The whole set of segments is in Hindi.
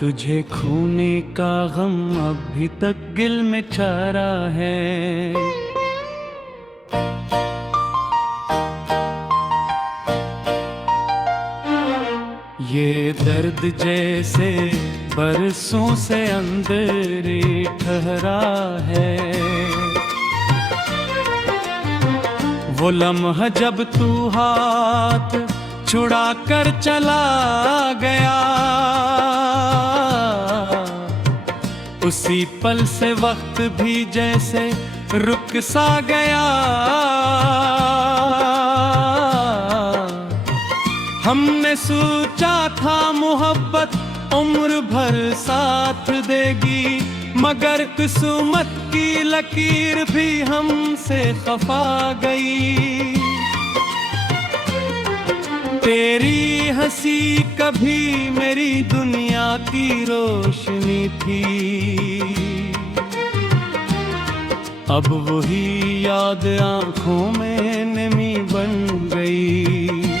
तुझे खोने का गम अभी तक दिल में चारा है। ये दर्द जैसे बरसों से अंदर ही ठहरा है। वो लम्हा जब तू हाथ छुड़ा कर चला गया, उसी पल से वक्त भी जैसे रुक सा गया। हमने सोचा था मोहब्बत उम्र भर साथ देगी, मगर किस्मत की लकीर भी हमसे खफा गई। तेरी हंसी कभी मेरी दुनिया की रोशनी थी, अब वही याद आंखों में नमी बन गई।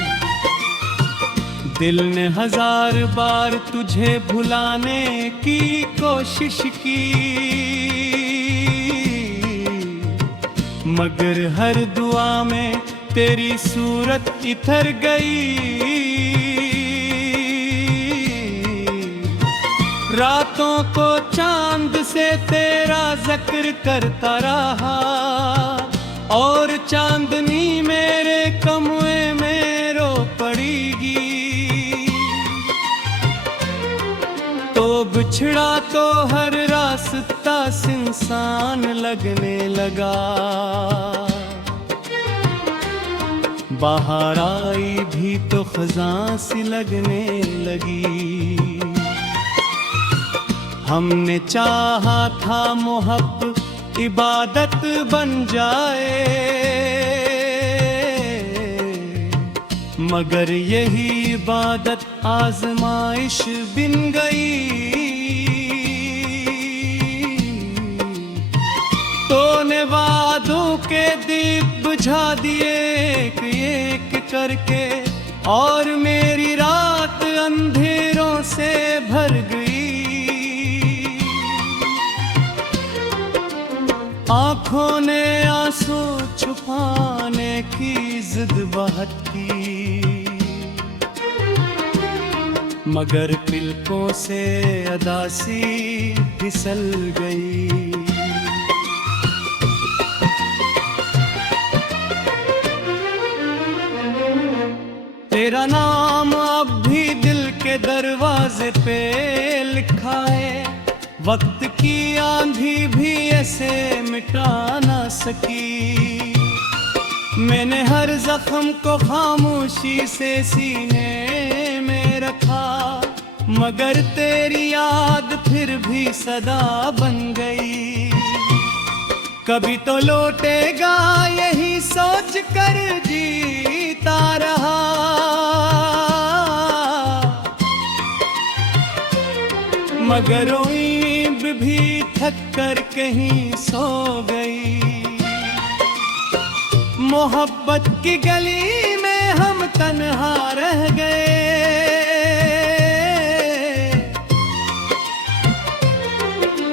दिल ने 1000 बार तुझे भुलाने की कोशिश की, मगर हर दुआ में तेरी सूरत इतर गई। रातों को चांद से तेरा जिक्र करता रहा, और चांदनी मेरे कमरे में रो पड़ेगी। तो बिछड़ा तो हर रास्ता सुनसान लगने लगा। बाहर आई भी तो खज़ां सी लगने लगी। हमने चाहा था मोहब्बत इबादत बन जाए, मगर यही इबादत आजमाइश बन गई। तूने वादों के दीप बुझा दिए एक एक करके, और मेरी रात अंधेरों से भर गई। आँखों ने आंसू छुपाने की जिद बहुत की, मगर पिलकों से अदासी फिसल गई। तेरा नाम अब भी दिल के दरवाजे पे लिखा है, वक्त की आंधी भी ऐसे मिटा ना सकी। मैंने हर जख्म को खामोशी से सीने में रखा, मगर तेरी याद फिर भी सदा बन गई। कभी तो लौटेगा यही सोच कर जीता रहा, मगर उम्मीद भी थक कर कहीं सो गई। मोहब्बत की गली में हम तन्हा रह गए,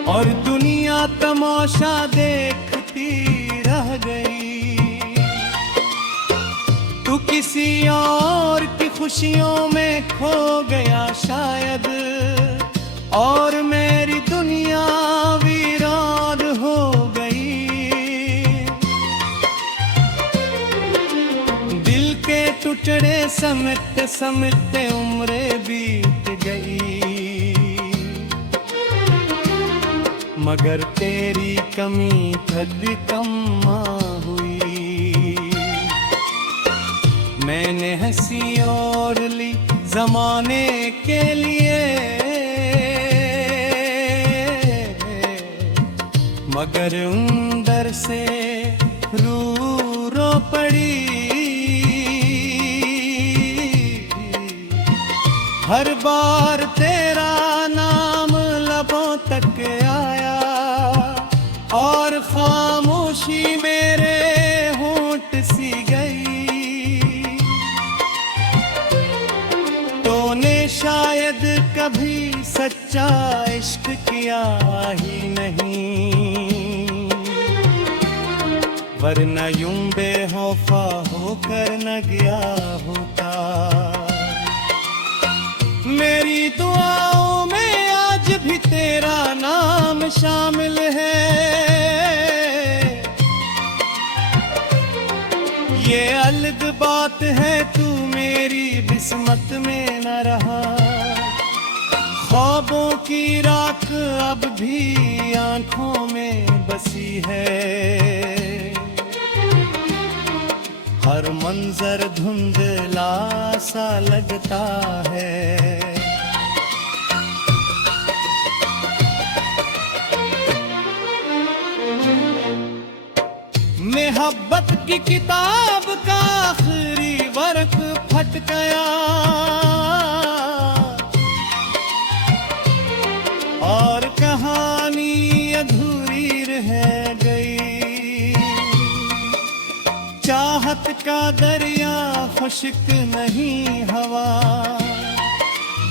और दुनिया तमाशा देखती रह गई। तू किसी और की खुशियों में खो गया शायद, और मेरी दुनिया वीरान हो गई। दिल के टुकड़े समेटते समेटते उम्रें बीत गई, मगर तेरी कमी कभी कम ना हुई। मैंने हंसी और ली जमाने के लिए, मगर अंदर से रो रो पड़ी। हर बार तेरा नाम लबों तक आया, और खामोशी मेरे होंठ सी गई। तूने शायद शायद कभी सच्चा इश्क किया ही नहीं, वरना यूं बेखौफा होकर न गया होता। मेरी दुआओं में आज भी तेरा नाम शामिल है, ये अलग बात है तू मेरी किस्मत में न रहा। ख्वाबों की राख अब भी आंखों में बसी है, हर मंजर धुंधला सा लगता है। मोहब्बत की किताब का आखिरी वर्क फट गया, और कहानी अधूरी रह गई। चाहत का दरिया खुश्क नहीं हवा,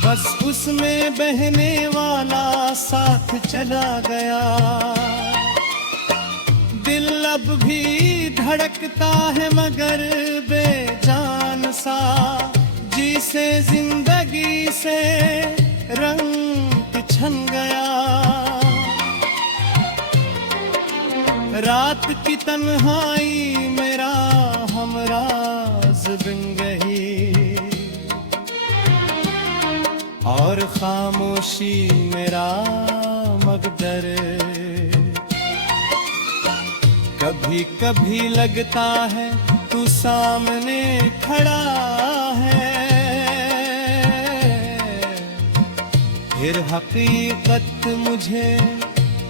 बस उसमें बहने वाला साथ चला गया। दिल अब भी धड़कता है मगर बेजान सा, जिसे जिंदगी से रंग छन गया। रात की तन्हाई मेरा हमराज बन गई, और खामोशी मेरा मकदर। कभी कभी लगता है तू सामने खड़ा है, फिर हकीकत मुझे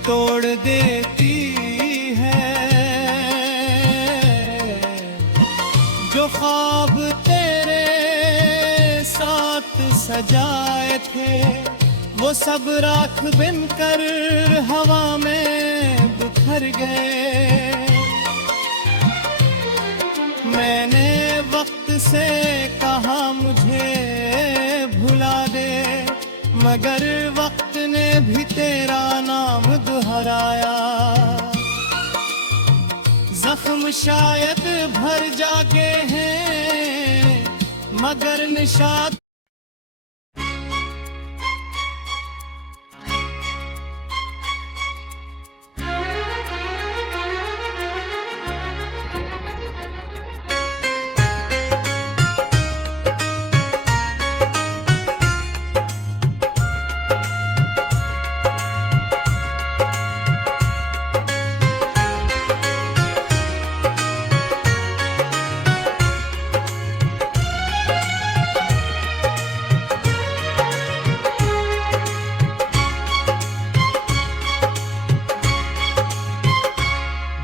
तोड़ देती है। जो ख्वाब तेरे साथ सजाए थे, वो सब राख बनकर हवा में बिखर गए। मैंने वक्त से कहा मुझे भुला दे, मगर वक्त ने भी तेरा नाम दोहराया। जख्म शायद भर जाके हैं, मगर निशात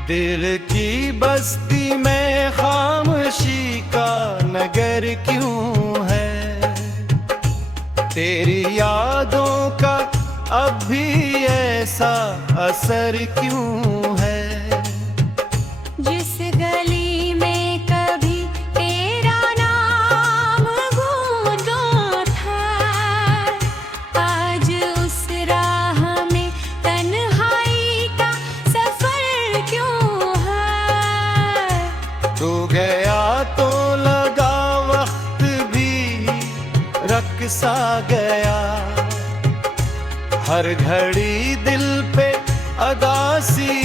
दिल की बस्ती में खामोशी का नगर क्यों है, तेरी यादों का अब भी ऐसा असर क्यों है। जिस गली में कभी तेरा नाम गूंजा था, आज उस राह में तन्हाई का सफर क्यों है। तू गया तो लगा वक्त भी रख सा गया, हर घड़ी दिल पे अदासी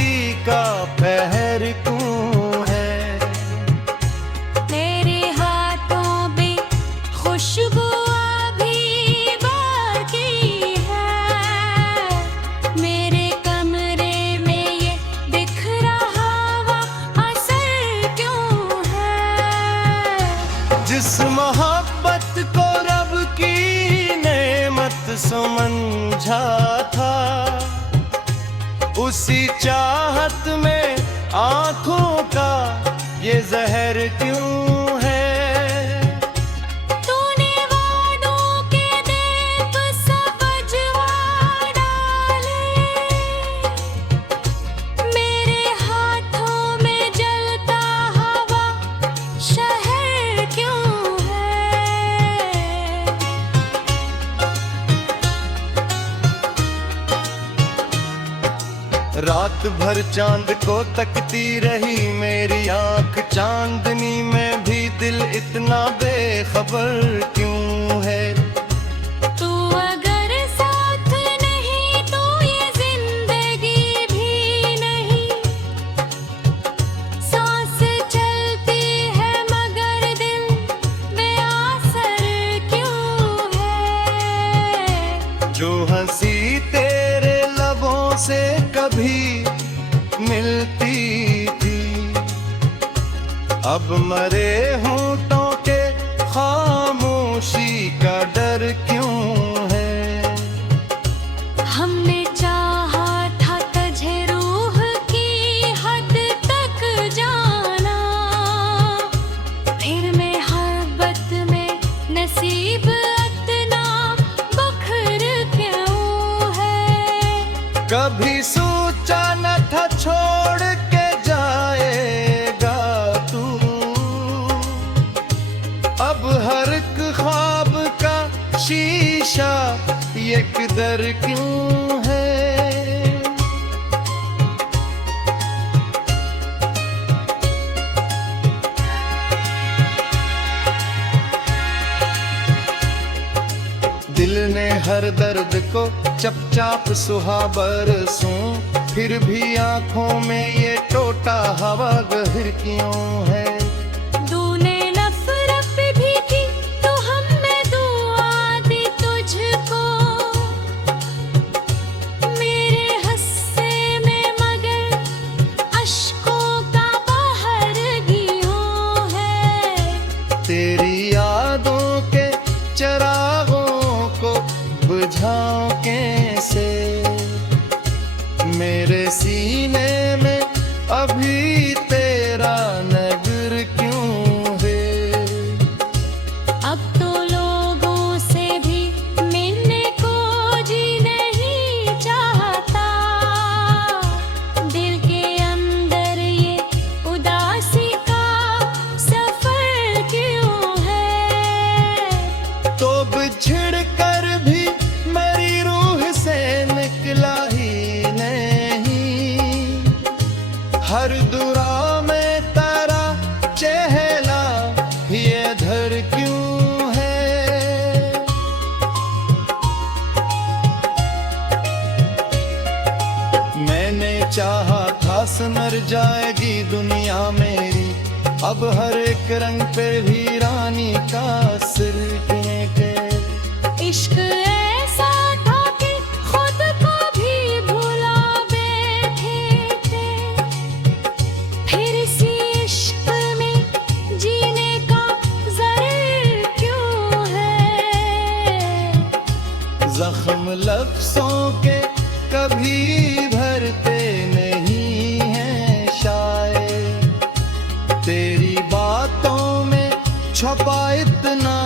का पहर क्यों है। तेरे हाथों पे खुशबू अभी बाकी है, मेरे कमरे में ये दिख रहा हुआ असर क्यों है। जिस मोहब्बत को रब की नेमत समझा था, उसी चाहत में आंखों का ये जहर क्यों है। तूने वादों के दीप सबजवा डाले, मेरे हाथों में जलता हवा शहर क्यों है। रात भर चांद को तकती रही मेरी आंख, चांदनी में भी दिल इतना बेखबर क्यों है। तू अगर साथ नहीं तो ये जिंदगी भी नहीं। सांस चलती है मगर दिल बेअसर क्यों है। जो हंसी तेरे लबों से कभी मिलती थी, अब मरे होंठों के खामोशी का डर क्यों है। हमने चाहा था तुझे रूह की हद तक जाना, फिर मोहब्बत में नसीब इतना बखर क्यों है। कभी सोचा न था छोड़ के जाएगा तू, अब हर एक ख्वाब का शीशा ये किधर क्यों है। दिल ने हर दर्द को चपचाप सुहा बरसों, फिर भी आंखों में ये टोटा हवा गहिर क्यों है। तूने नफरत भी की तो हमने दुआ दी तुझको, मेरे हस्से में मगर अश्कों का बहर क्यों है। तेरी यादों के चरागों को बुझाऊं कैसे, मेरे सीने में अभी तेरा नगर क्यों है। अब तो लोगों से भी मिलने को जी नहीं चाहता, दिल के अंदर ये उदासी का सफर क्यों है। तो बिछड़ कर भी मेरी रूह से निकला ही नहीं, हर दुआ में तेरा चेहरा ये धर क्यों है। मैंने चाहा था संवर जाएगी दुनिया मेरी, अब हर एक रंग पे वीरानी का सिलके के। इश्क ऐसा था कि खुद को भी भुला बैठे थे, फिर इसी इश्क में जीने का ज़रूर क्यों है। जख्म लफ्ज़ों के कभी भरते नहीं हैं शायद, तेरी बातों में छुपा इतना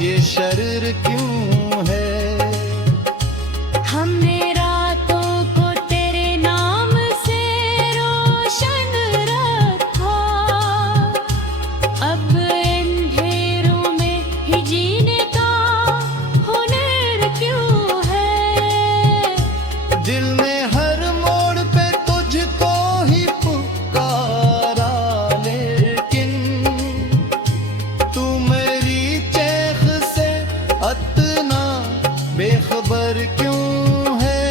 ये शर्र क्यों है। हमने रातों को तेरे नाम से रोशन रखा, अब अंधेरों में ही जीने का हुनर क्यों है। दिल ने हर मोड़ पे तुझको ही पुकारा, लेकिन तू मेरी चेख से इतना बेखबर क्यों है।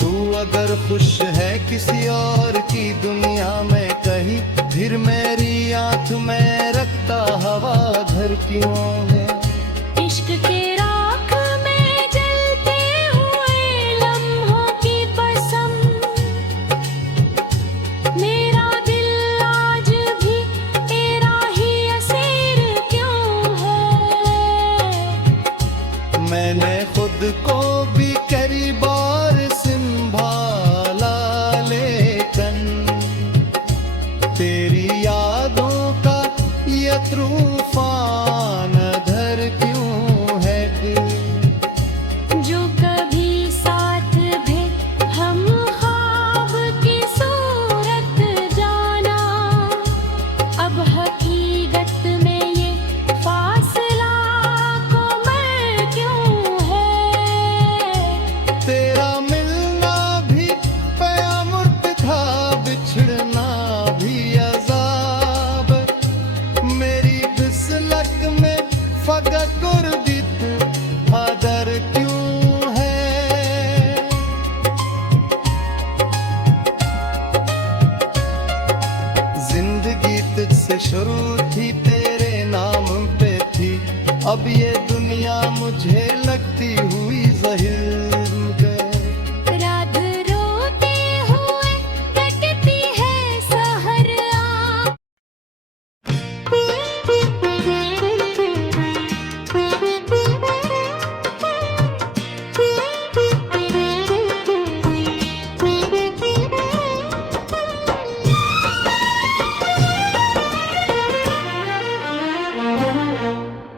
तू अगर खुश है किसी और की दुनिया में कहीं, फिर मेरी आंख में रखता हवा घर क्यों है। इश्क के राख में जलते हुए लम्हों की कसम, मेरा दिल आज भी तेरा ही असीर क्यों है। मैंने खुद को भी कई बार संभाला, लेकिन तेरी यादों का ये तूफान धर क्यों है। जो कभी साथ भी हम ख्वाब की सूरत जाना, अब हकीकत में ये फासला को मैं क्यों से शुरू थी तेरे नाम पे थी, अब ये दुनिया मुझे लगती हुई ज़हीर। रात रोते हुए कटती है सहर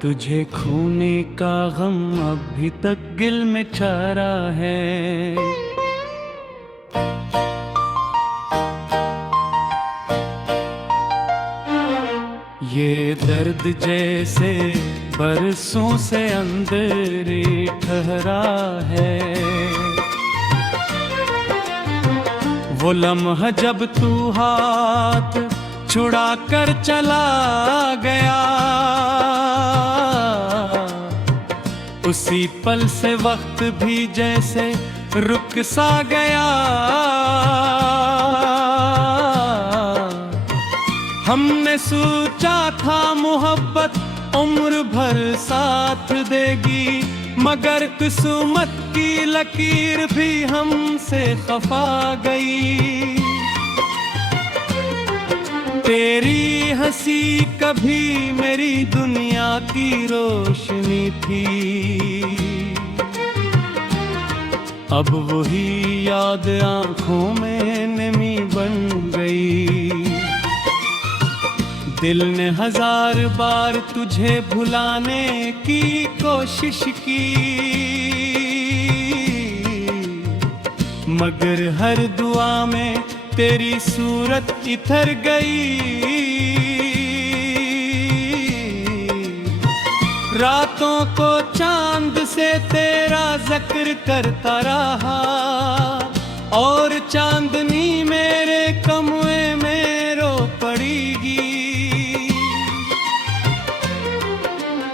तुझे खोने का गम अभी तक दिल में छारा है। ये दर्द जैसे बरसों से अंदर ही ठहरा है। वो लम्हा जब तू हाथ छुड़ा कर चला गया, उसी पल से वक्त भी जैसे रुक सा गया। हमने सोचा था मोहब्बत उम्र भर साथ देगी, मगर किस्मत की लकीर भी हमसे खफा गई। तेरी हंसी कभी मेरी दुनिया की रोशनी थी, अब वही याद आंखों में नमी बन गई। दिल ने 1000 बार तुझे भुलाने की कोशिश की, मगर हर दुआ में तेरी सूरत इतर गई। रातों को चांद से तेरा जिक्र करता रहा, और चांदनी मेरे कमरे में रो पड़ेगी।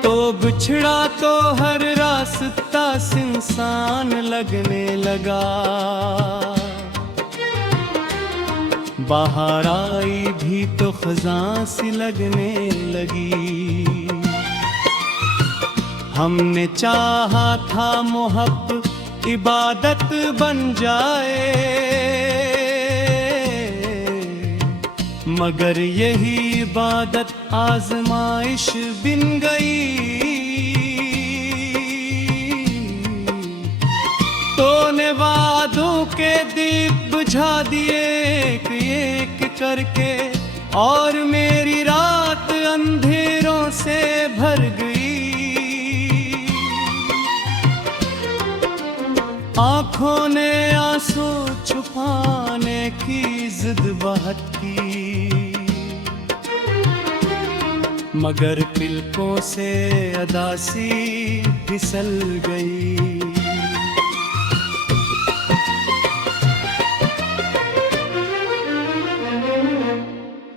तो बिछड़ा तो हर रास्ता सुनसान लगने लगा, बाहर आई भी तो खज़ां सी लगने लगी। हमने चाहा था मोहब्बत इबादत बन जाए, मगर यही इबादत आजमाइश बन गई। तूने वादों के दीप बुझा दिए एक एक करके, और मेरी रात अंधेरों से भर गई। आँखों ने आंसू छुपाने की जिद बहुत की, मगर पिलकों से अदासी फिसल गई।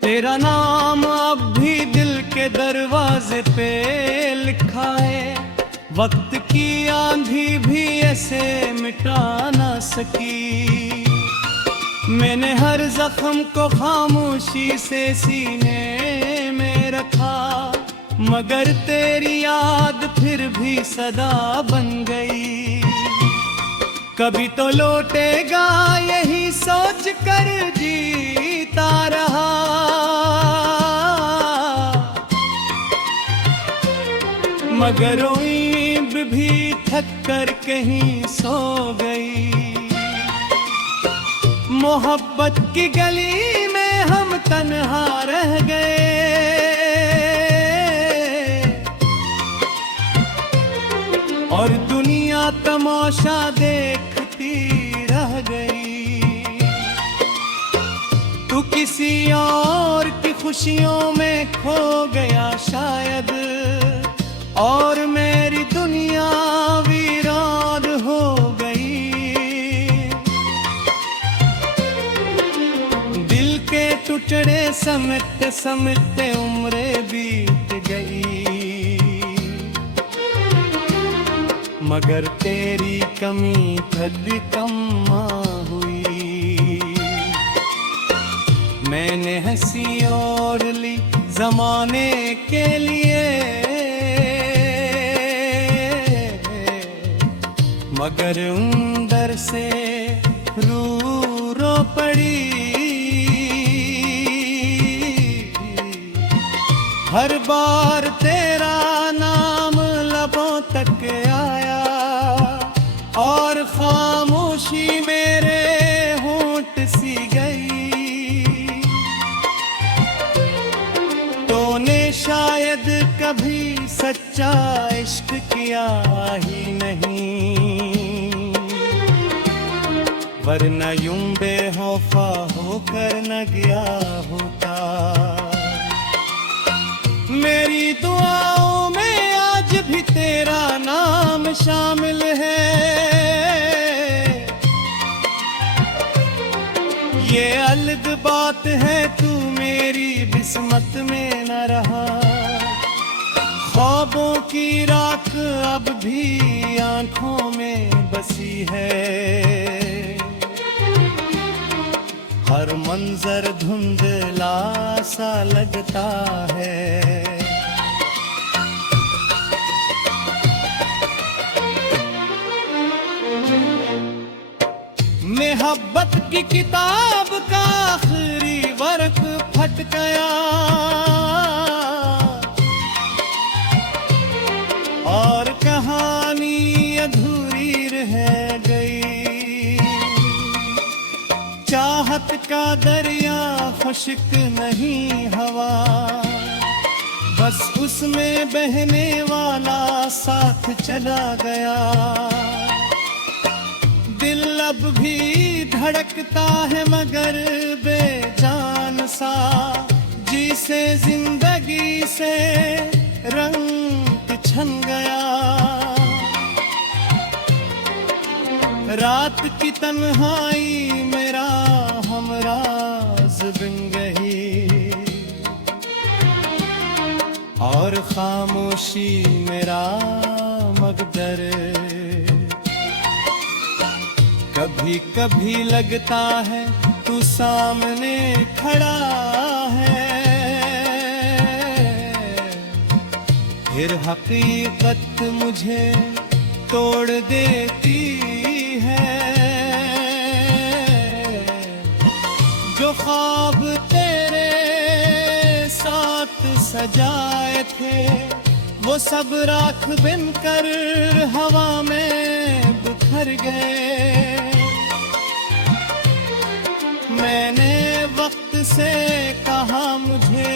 तेरा नाम अब भी दिल के दरवाजे पे लिखा है, वक्त की आंधी भी ऐसे मिटा ना सकी। मैंने हर जख्म को खामोशी से सीने में रखा, मगर तेरी याद फिर भी सदा बन गई। कभी तो लौटेगा यही सोच कर जीता रहा, मगर उम्मीद भी थक कर कहीं सो गई। मोहब्बत की गली में हम तन्हा रह गए, और दुनिया तमाशा देखती रह गई। तू किसी और की खुशियों में खो गया शायद, और मेरी दुनिया वीरान हो गई। दिल के टुकड़े समेटते समेटते उम्रें बीत गई, मगर तेरी कमी कभी कम ना हुई। मैंने हंसी और ली जमाने के लिए, मगर अंदर से रूह रो पड़ी। हर बार तेरा नाम लबों तक आया और खामोशी मेरे होंठ सी गई। तूने शायद कभी सच्चा इश्क किया ही नहीं, वरना यूं बेखौफा होकर न गया होता। मेरी दुआओं में आज भी तेरा नाम शामिल है। ये अलग बात है तू मेरी किस्मत में न रहा। ख्वाबों की राख अब भी आंखों में बसी है। हर मंजर धुंधला सा लगता है। मोहब्बत की किताब का आखिरी वर्क फट गया और कहानी अधूरी रह गई। चाहत का दरिया खुश्क नहीं हवा, बस उसमें बहने वाला साथ चला गया। दिल अब भी धड़कता है मगर बेजान सा, जिसे जिंदगी से रंग छन गया। रात की तन्हाई मेरा हमराज बन गई और खामोशी मेरा मकदर। कभी कभी लगता है तू सामने खड़ा है, फिर हकीकत मुझे तोड़ देती है। जो ख्वाब तेरे साथ सजाए थे वो सब राख बनकर हवा में बिखर गए। मैंने वक्त से कहा मुझे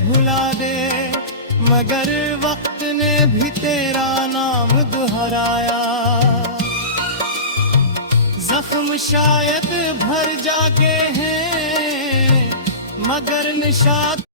भुला दे, मगर वक्त ने भी तेरा नाम दोहराया। जख्म शायद भर जाके हैं मगर निशात